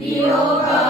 Be, O God.